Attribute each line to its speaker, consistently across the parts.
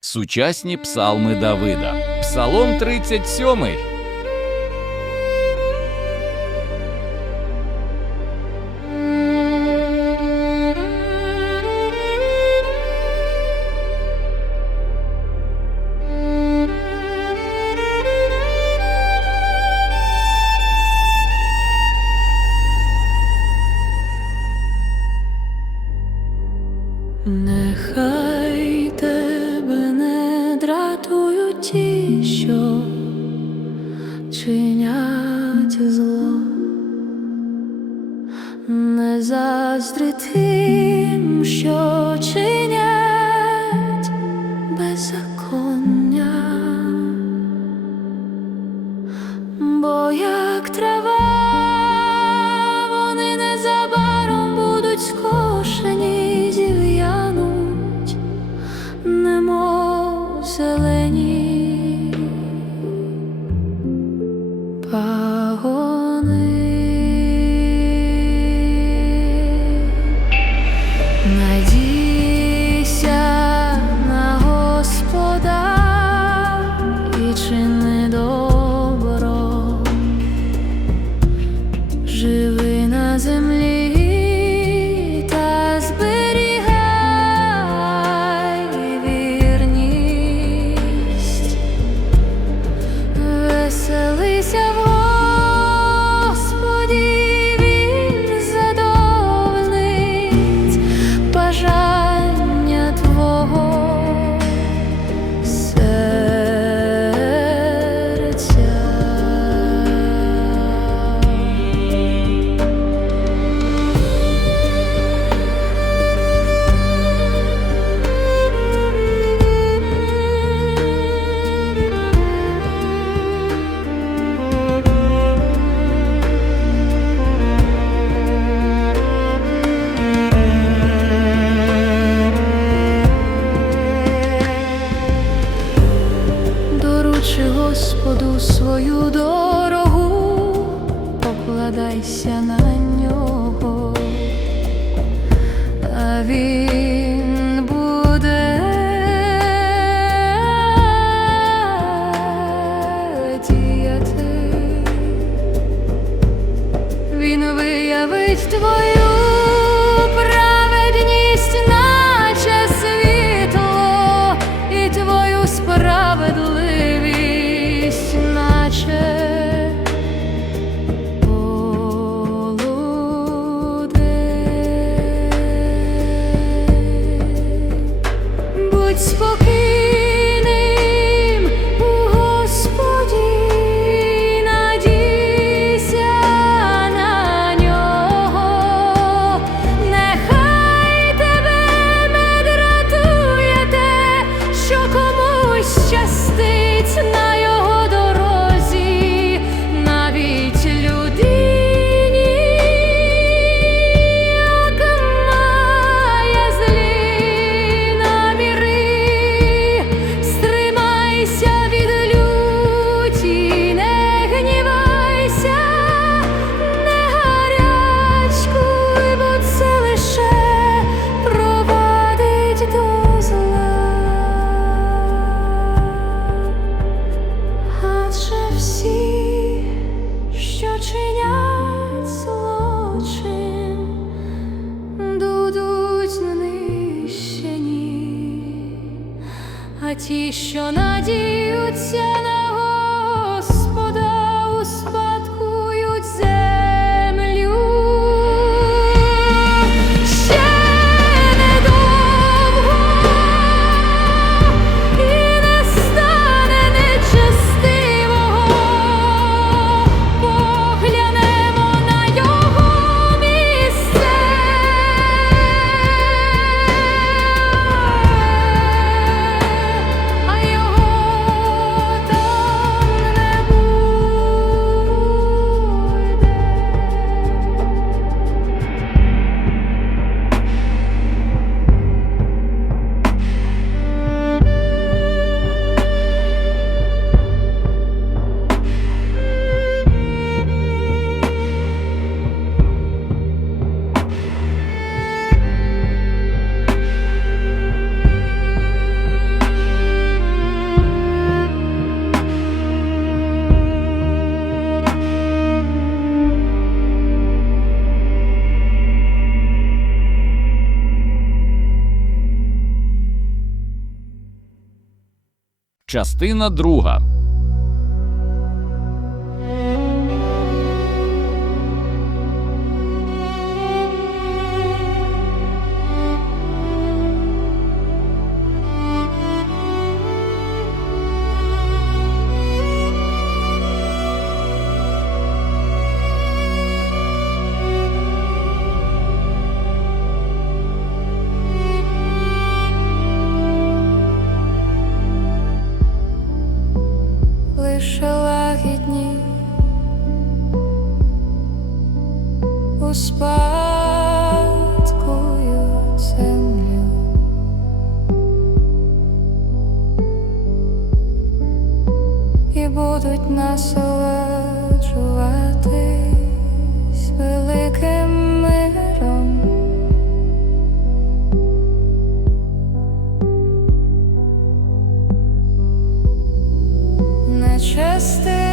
Speaker 1: Сучасні псалми Давида. Псалом 37.
Speaker 2: Не заздрі тим, що чинять
Speaker 1: Частина друга.
Speaker 2: Нечесте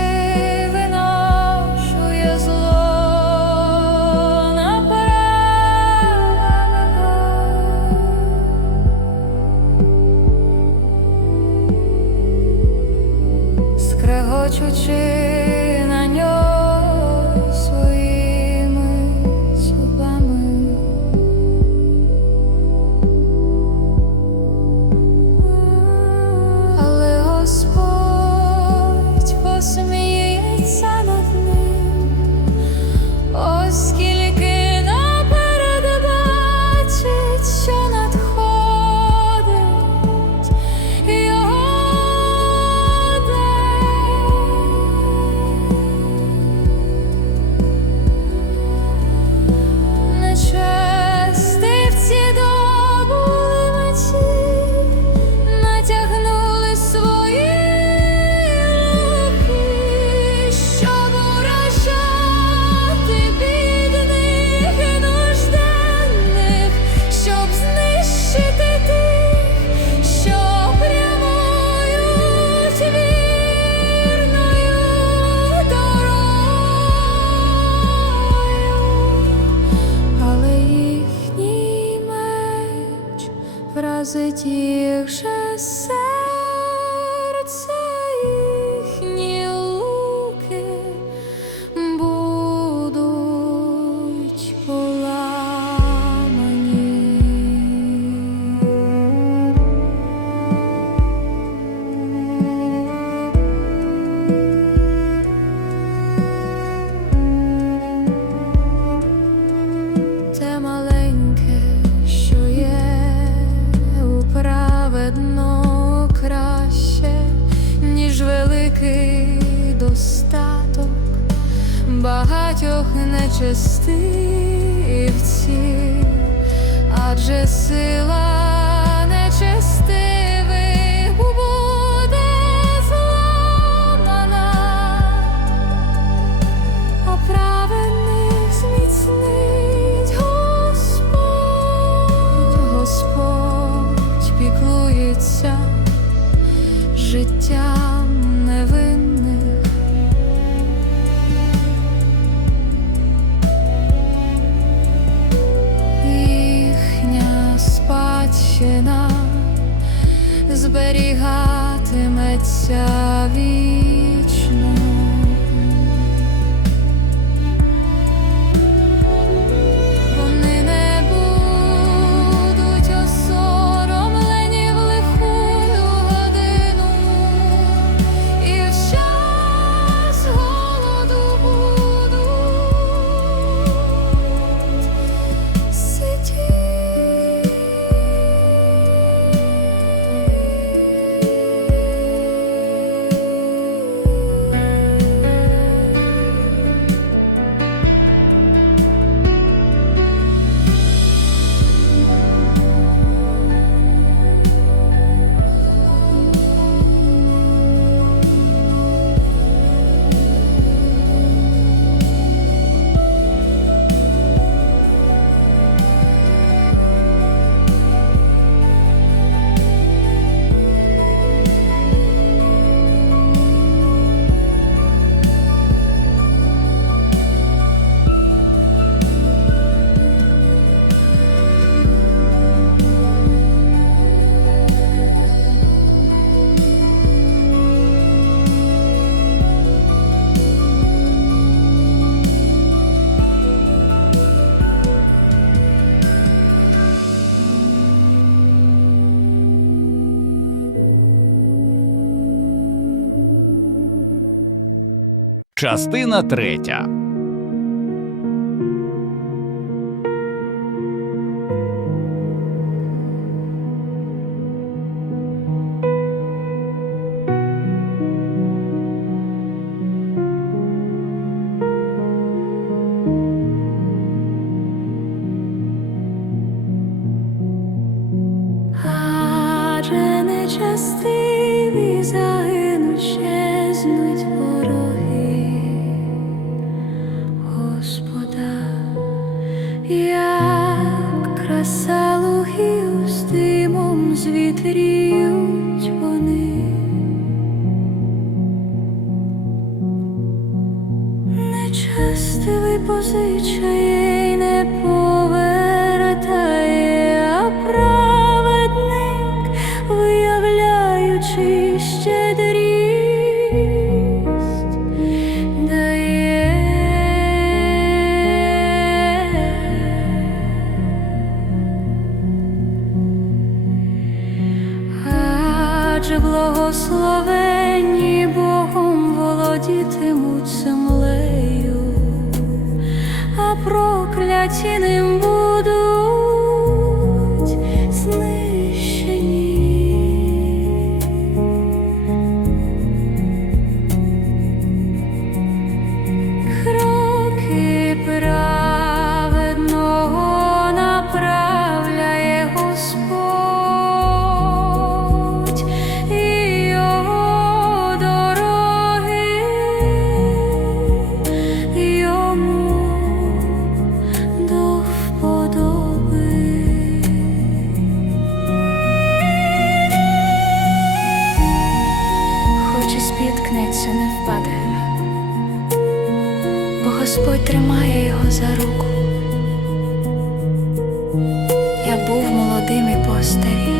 Speaker 2: Багатьох нечестивців, адже сила нечестивих
Speaker 1: Частина третя.
Speaker 2: 不是一场意 ним буду. торкнеться, не впаде, бо Господь тримає його за руку. Я був молодим і постарій,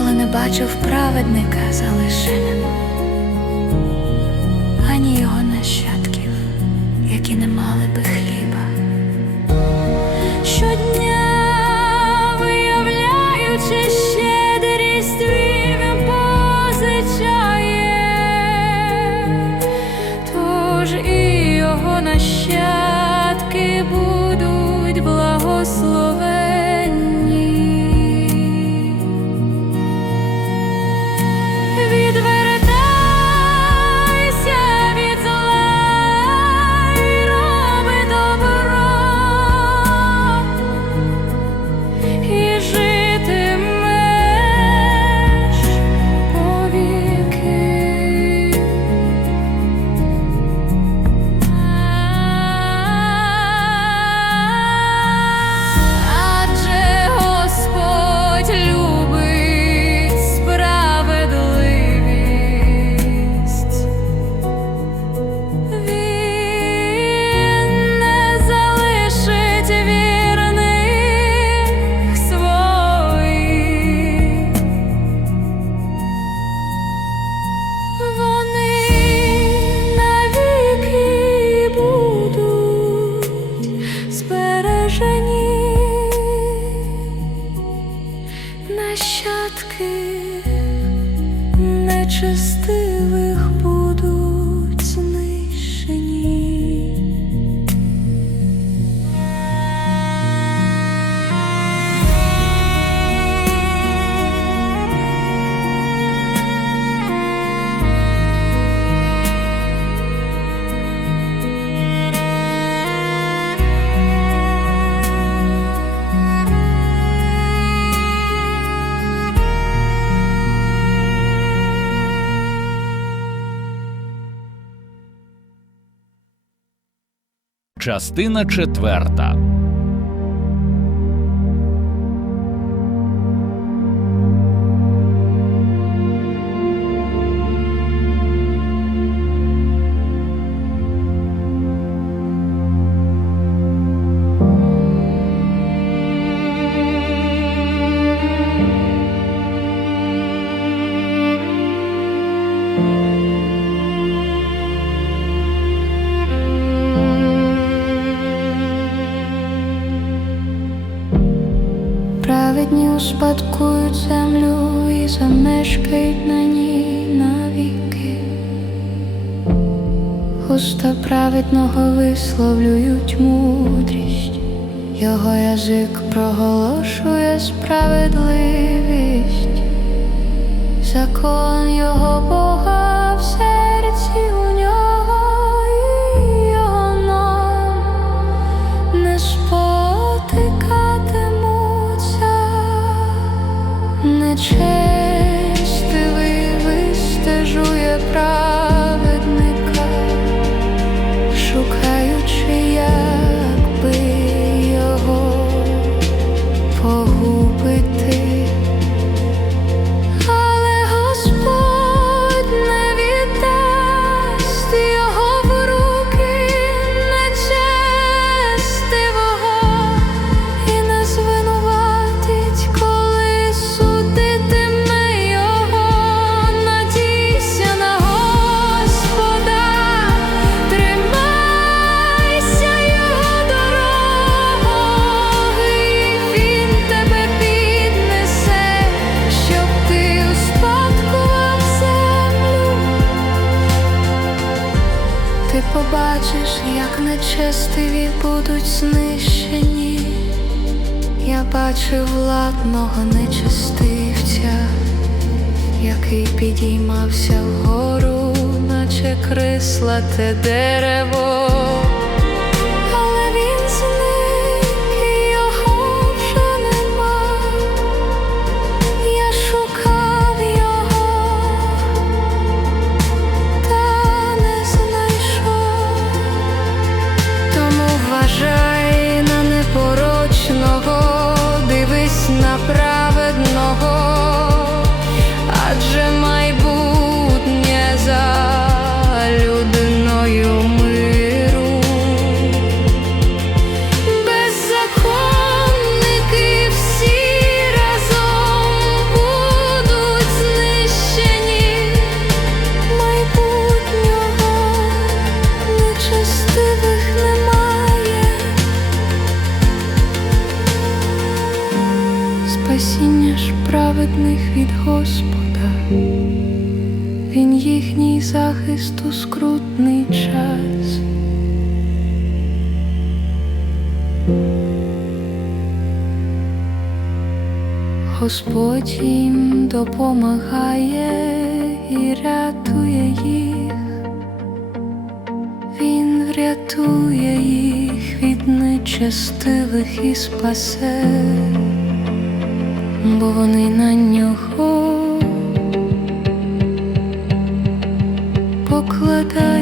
Speaker 2: але не бачив праведника залишеним.
Speaker 1: Частина четверта.
Speaker 2: землю і замешкають на ній навіки, уста праведного висловлюють мудрість, його язик проголошує справедливість, закон його Бога в серці у нього. 痴 бачив ладного нечистивця, який підіймався вгору, наче крислате дерево. Господь їм допомагає і рятує їх, Він врятує їх від нечестивих і спасе, бо вони на нього покладуть